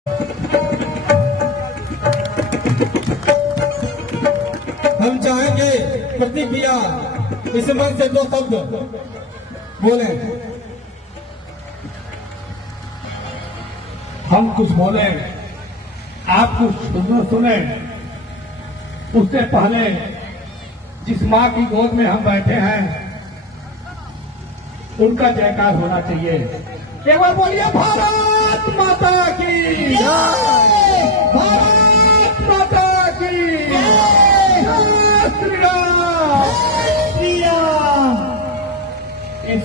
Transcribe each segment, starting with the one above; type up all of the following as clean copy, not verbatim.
हम चाहेंगे प्रतिक्रिया इस मंच से 2 शब्द बोले। हम कुछ बोले, आप कुछ सुने, उससे पहले जिस माँ की गोद में हम बैठे हैं उनका जयकार होना चाहिए। एक बार बोलिए भारत माता की जय, भारत माता की जय, श्री राम, श्री राम। इस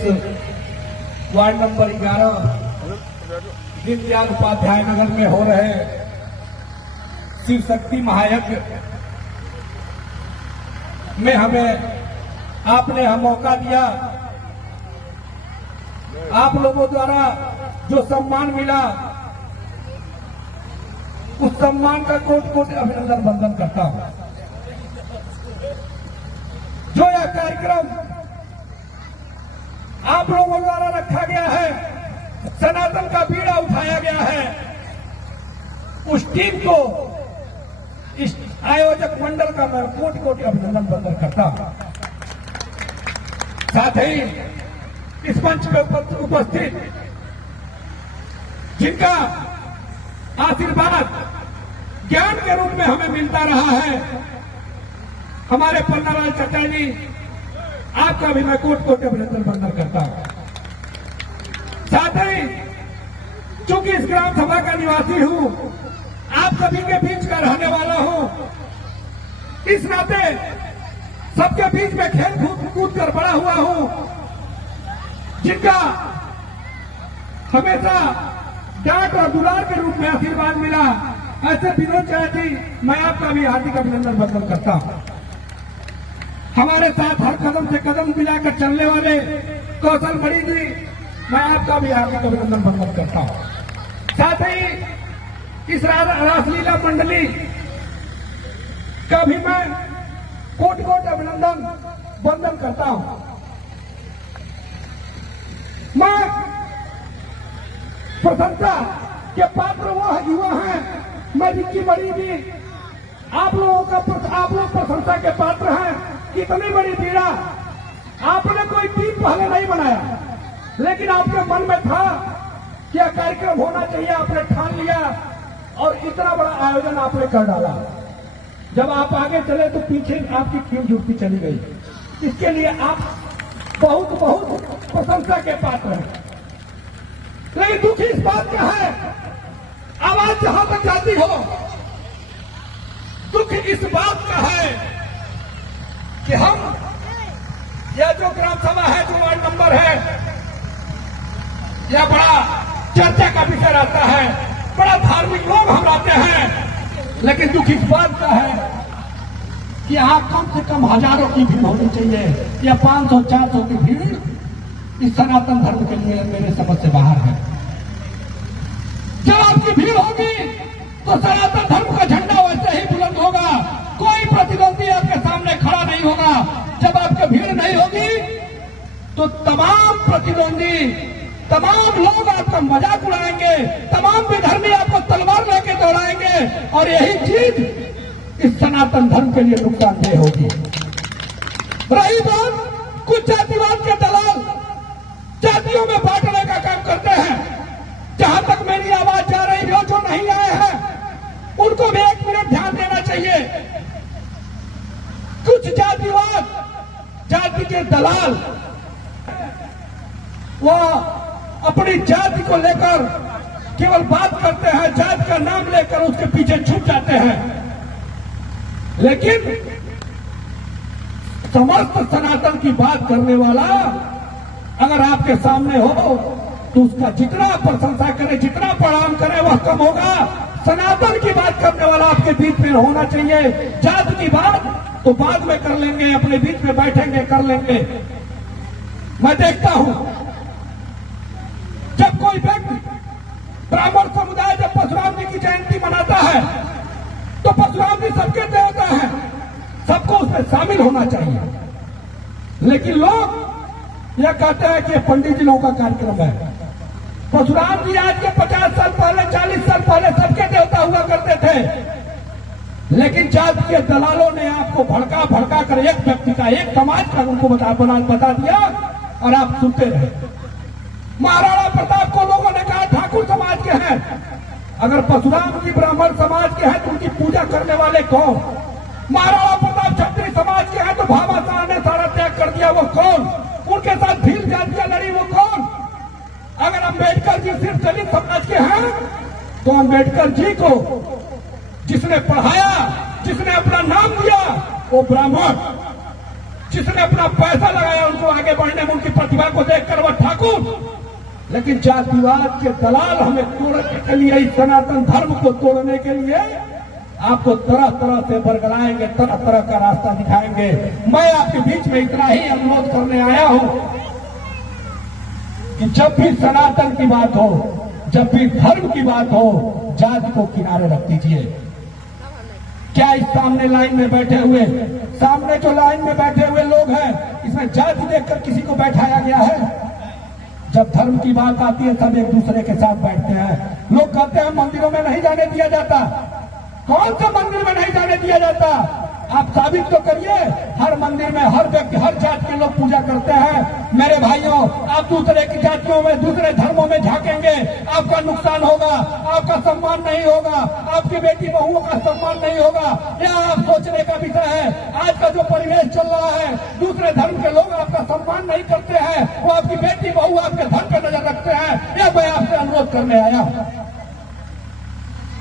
वार्ड नंबर 11 दीनदयाल उपाध्याय नगर में हो रहे शिव शक्ति महायज्ञ में आपने हम मौका दिया। आप लोगों द्वारा जो सम्मान मिला उस सम्मान का कोटि कोटि अभिनंदन वंदन करता हूं। जो यह कार्यक्रम आप लोगों द्वारा रखा गया है, सनातन का बीड़ा उठाया गया है, उस टीम को, इस आयोजक मंडल का मैं कोटि कोटि अभिनंदन वंदन करता हूं। साथ ही इस मंच पर उपस्थित जिनका आशीर्वाद ज्ञान के रूप में हमें मिलता रहा है, हमारे पन्नालाल चचा जी, आपका भी मैं कोटि कोटि अभिनंदन वंदन करता हूं। साथ ही चूंकि इस ग्राम सभा का निवासी हूं, आप सभी के बीच का रहने वाला हूं, इस नाते सबके बीच में खेल कूद कर बड़ा हुआ हूं, जिनका हमेशा डांट और दुलार के रूप में आशीर्वाद मिला, ऐसे विनोद चाचा जी, मैं आपका भी हार्दिक अभिनंदन वंदन करता हूं। हमारे साथ हर कदम से कदम मिलाकर चलने वाले कौशल मणि जी, मैं आपका भी हार्दिक अभिनंदन वंदन करता हूं। साथ ही इस रासलीला मंडली का भी मैं कोटि कोटि अभिनंदन वंदन करता हूं। मैं प्रशंसा के पात्र वो युवा हैं, मैं रिक्की बड़ी भी, आप लोग प्रशंसा के पात्र हैं। कितनी बड़ी पीड़ा, आपने कोई टीम पहले नहीं बनाया, लेकिन आपके मन में था कि यह कार्यक्रम होना चाहिए, आपने ठान लिया और इतना बड़ा आयोजन आपने कर डाला। जब आप आगे चले तो पीछे आपकी टीम जुटती चली गई। इसके लिए आप बहुत बहुत प्रशंसा के पात्र हैं। लेकिन दुख इस बात का है, आवाज जहां तक जाती हो, दुख इस बात का है कि हम, यह जो ग्राम सभा है, जो वार्ड नंबर है, यह बड़ा चर्चा का विषय रहता है, बड़ा धार्मिक लोग हम आते हैं, लेकिन दुख इस बात का है कि यहाँ कम से कम हजारों की भीड़ होनी चाहिए, या 500-400 की भीड़ इस सनातन धर्म के लिए मेरे समझ से बाहर है। जब आपकी भीड़ होगी तो सनातन धर्म का झंडा वैसे ही बुलंद होगा, कोई प्रतिद्वंदी आपके सामने खड़ा नहीं होगा। जब आपकी भीड़ नहीं होगी तो तमाम प्रतिद्वंदी, तमाम लोग आपका मजाक उड़ाएंगे, तमाम विधर्मी आपको तलवार लेके दौड़ाएंगे, और यही चीज इस सनातन धर्म के लिए नुकसानदेह होगी। रही बात कुछ जातिवाद के दलाल जातियों में बांटने का काम करते हैं, जहां तक मेरी आवाज जा रही हो, जो नहीं आए हैं उनको भी 1 मिनट ध्यान देना चाहिए। कुछ जातिवाद, जाति के दलाल, वो अपनी जाति को लेकर केवल बात करते हैं, जाति का नाम लेकर उसके पीछे छुप जाते हैं, लेकिन समस्त सनातन की बात करने वाला अगर आपके सामने हो तो उसका जितना प्रशंसा करे, जितना प्रणाम करे, वह कम होगा। सनातन की बात करने वाला आपके बीच में होना चाहिए। जाति की बात तो बाद में कर लेंगे, अपने बीच में बैठेंगे, कर लेंगे। मैं देखता हूं जब कोई व्यक्ति, ब्राह्मण समुदाय जब परशुराम जी की जयंती मनाता है तो परशुराम जी सबके देवता हैं, सबको उसमें शामिल होना चाहिए। लेकिन लोग यह कहते हैं कि पंडित जी लोगों का कार्यक्रम है। परशुराम जी आज के 50 साल पहले 40 साल पहले सबके देवता हुआ करते थे, लेकिन जात के दलालों ने आपको भड़का भड़का कर एक व्यक्ति का, एक समाज का उनको बता दिया और आप सुनते रहे। महाराणा प्रताप को लोगों ने कहा ठाकुर समाज के हैं, अगर परशुराम जी ब्राह्मण समाज के हैं तो उनकी पूजा करने वाले कौन? महाराणा प्रताप क्षत्रिय समाज के हैं तो भामाशाह ने सारा त्याग कर दिया, वो कौन? उनके साथ भील जातियां लड़ी, वो कौन? अगर अम्बेडकर जी सिर्फ दलित समाज के हैं तो अम्बेडकर जी को जिसने पढ़ाया, जिसने अपना नाम दिया वो ब्राह्मण, जिसने अपना पैसा लगाया उनको आगे बढ़ने में, उनकी प्रतिभा को देखकर वह ठाकुर। लेकिन जातिवाद के दलाल हमें तोड़ने के लिए, इस सनातन धर्म को तोड़ने के लिए आपको तरह तरह से बरगलाएंगे, तरह तरह का रास्ता दिखाएंगे। मैं आपके बीच में इतना ही अनुरोध करने आया हूं कि जब भी सनातन की बात हो, जब भी धर्म की बात हो, जाति को किनारे रख दीजिए। क्या इस सामने लाइन में बैठे हुए, सामने जो लाइन में बैठे हुए लोग हैं, इसमें जाति देखकर किसी को बैठाया गया है? जब धर्म की बात आती है सब एक दूसरे के साथ बैठते हैं। लोग कहते हैं मंदिरों में नहीं जाने दिया जाता। कौन से मंदिर में नहीं जाने दिया जाता? आप साबित तो करिए। हर मंदिर में हर व्यक्ति, हर जाति के लोग पूजा करते हैं। मेरे भाइयों, आप दूसरे की जातियों में, दूसरे धर्मों में झांकेंगे, आपका नुकसान होगा, आपका सम्मान नहीं होगा, आपकी बेटी बहुओं का सम्मान नहीं होगा। यह आप सोचने का विषय है। आज का जो परिवेश चल रहा है, दूसरे धर्म के लोग आपका सम्मान नहीं करते हैं, वो आपकी बेटी बहू आपके धर्म पर नजर रखते हैं। यह मैं आपसे अनुरोध करने आया हूं।